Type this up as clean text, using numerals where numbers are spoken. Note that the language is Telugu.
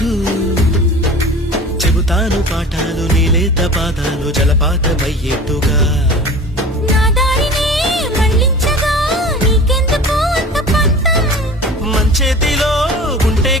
అడుగు చెబుతాను పాఠాలు నీలేత పాదాలు జలపాతమయ్యేట్టుగా నా దారినే మళ్ళించగా నీకెందుకు అంత పంతం మంచేతిలో